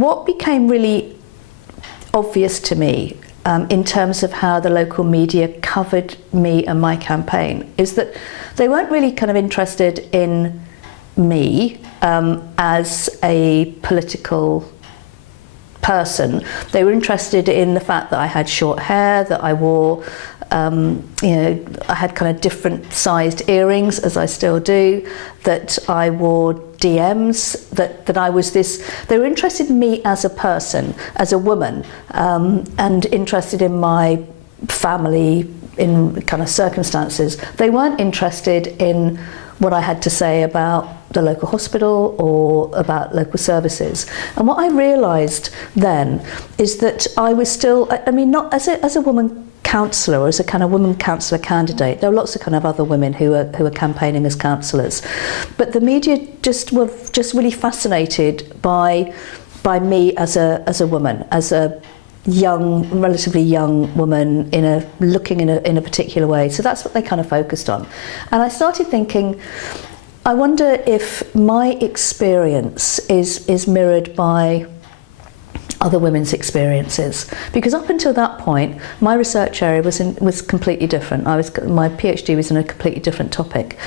what became really obvious to me in terms of how the local media covered me and my campaign is that they weren't really kind of interested in me as a political person. They were interested in the fact that I had short hair, that I wore, I had kind of different sized earrings, as I still do, that I wore DMs, that I was this. They were interested in me as a person, as a woman, and interested in my family, in kind of circumstances. They weren't interested in what I had to say about the local hospital or about local services. And what I realised then is that I was still, I mean, not as a woman councillor or as a kind of woman councillor candidate. There were lots of kind of other women who were campaigning as councillors, but the media were really fascinated by me as a woman, as a relatively young woman looking in a particular way. So that's what they kind of focused on. And I started thinking, I wonder if my experience is mirrored by other women's experiences, because up until that point my research area was completely different. My PhD was in a completely different topic,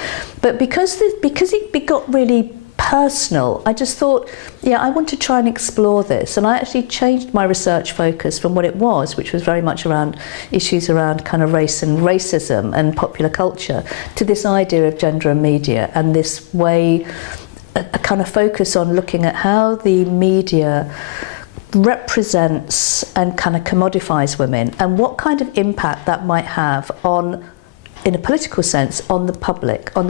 but because it got really personal, I just thought, I want to try and explore this. And I actually changed my research focus from what it was, which was very much around issues around kind of race and racism and popular culture, to this idea of gender and media, and this way, a kind of focus on looking at how the media represents and kind of commodifies women, and what kind of impact that might have on, in a political sense, on the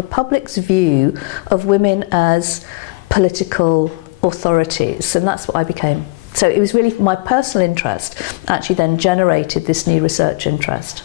public's view of women as political authorities. And that's what I became. So it was really my personal interest actually then generated this new research interest.